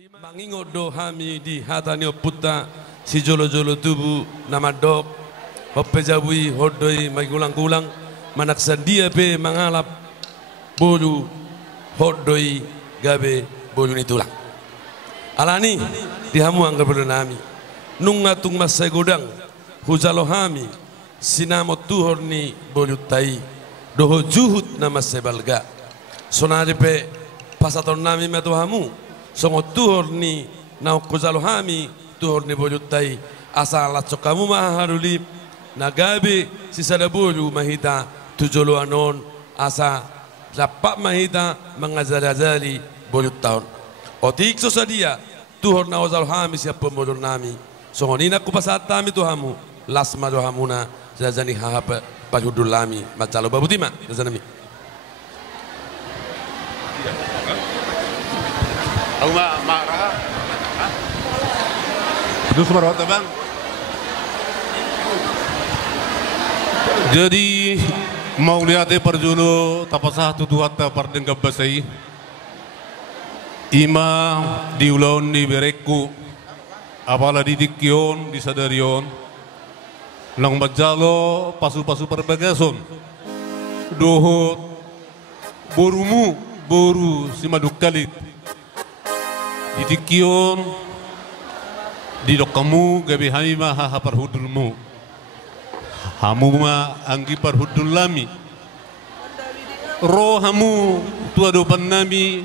Mangingot do hami di hatanio puta si jolo-jolo tubu nama dok hoppe jabui hodoi magulang-gulang manaksan dia pe mangalap bolu hodoi gabe bolu ni tulang alani dihamu anggar bernami nunga tung masai godang hujalo hami sinamo tuhor ni bolu tai doho juhut nama sebalga sonade pe pasaton nami metu hamu songo tuhor ni nau kujalo hami tuhor ni bolu tai asal kamu maharulip nagabe sisada bolu mahita tujolo anon asa dapat mahita mengazali bolu tahun otik sosadia tuhor na wazal hami siapa bolu nami songo nina kupasatami tuhamu lasma dohamuna jazani hahapa pajudul lami macalo babutima jazanami Aku marah. Itu suara bang. Jadi mau lihat perjulu tapasah tuduhat pardengga basai. Ima diulon di bereku, apalah di dikion di sadarion. Lang majalo pasu-pasu perbagason. Dohot borumu boru si maduk kalit. Di dikion di dokamu gabi hami maha parhudulmu hamu ma anggi parhudul lami rohamu tua dopan nami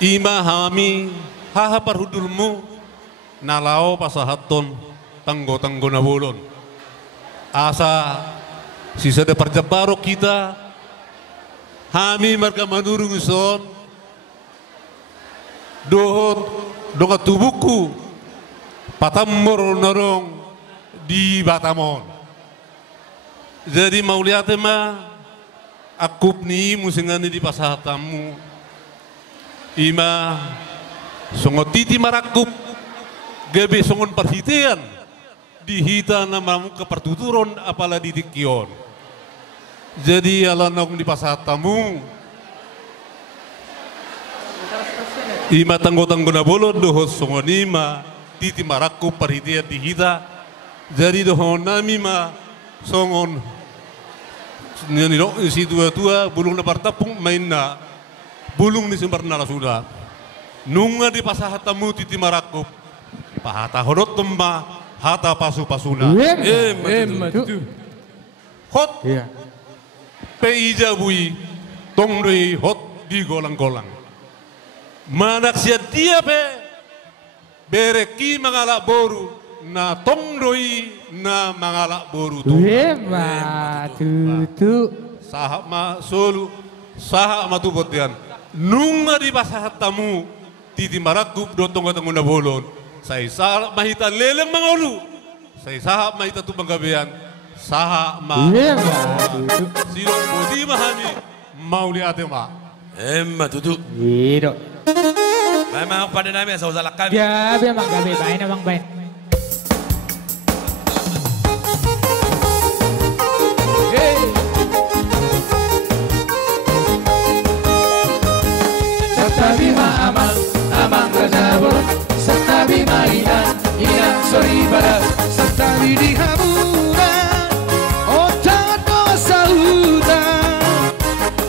ima hami haha parhudulmu nalao pasahaton tanggo-tanggo nabolon asa sisa de parjabaro kita hami marga manurung son dohot donga tubuku patamor norong di Batamon. Jadi mau lihat mah akup ni musingani di pasahatamu ima songot titi marakup gabe songon perhitian dihita namamu kepertuturon apalah di dikion. Jadi ala nong di pasahatamu ima tanggo-tanggo na bolon doho songonima titi maraku paritia dihita jadi doho nami ma songon nyaniro si tua-tua bulung na partapung main na bulung ni sembar nala sudah nunga di pasahatamu titi maraku pahata hodot temba hata pasu-pasuna hot peijabui tongdoi hot di golang-golang manak sia dia pe bereki mangalak boru na tongdoi na mangalak boru tu tutu sahak ma solu sahak ma tu botian nunga di pasahat tamu titi marakup do tongga-tongga na bolon sai sahak mahita leleng mangolu sai sahak mahita tu banggabean sahak ma silong bodi mahani mau lihat ma tutu Giro. Memang pada nami asal salah kami. Ya, biar mak gabe bain abang bain. Satabi ma amang raja bolon. Satabi ma inan sorry barat. Satabi di hamura, otak doa sauda.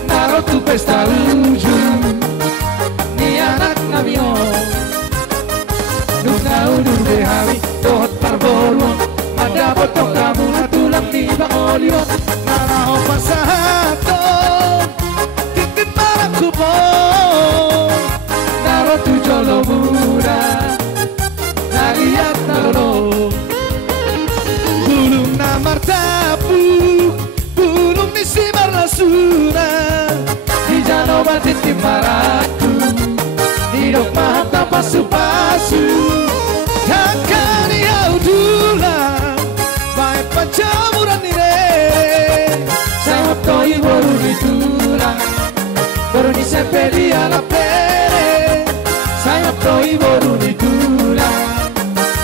Narotu pesta luju. Udur behari, dohot parbolon, ada botok kamu tulang di bangolion, naraho pasahato, titit marakupo, naro tujolo mura, naliat nalo, bulung namar tapu, bulung nisimar lasuna, di jano batit timaraku, di dok mahata pasu-pasu. Takkan ia udulang baik pacamuran nire saya toi baru ditulang baru disepedi ala pere saya toi baru ditulang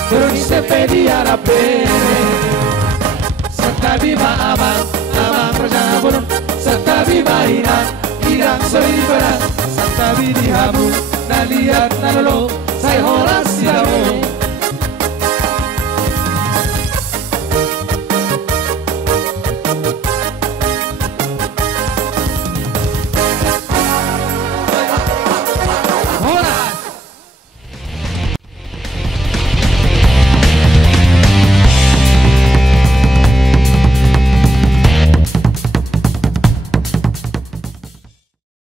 baru disepedi ala pere setabi ma abang raja bolon setabi ma inan irang soi berat setabi di hamu lihat nalolo, saya horas siamo.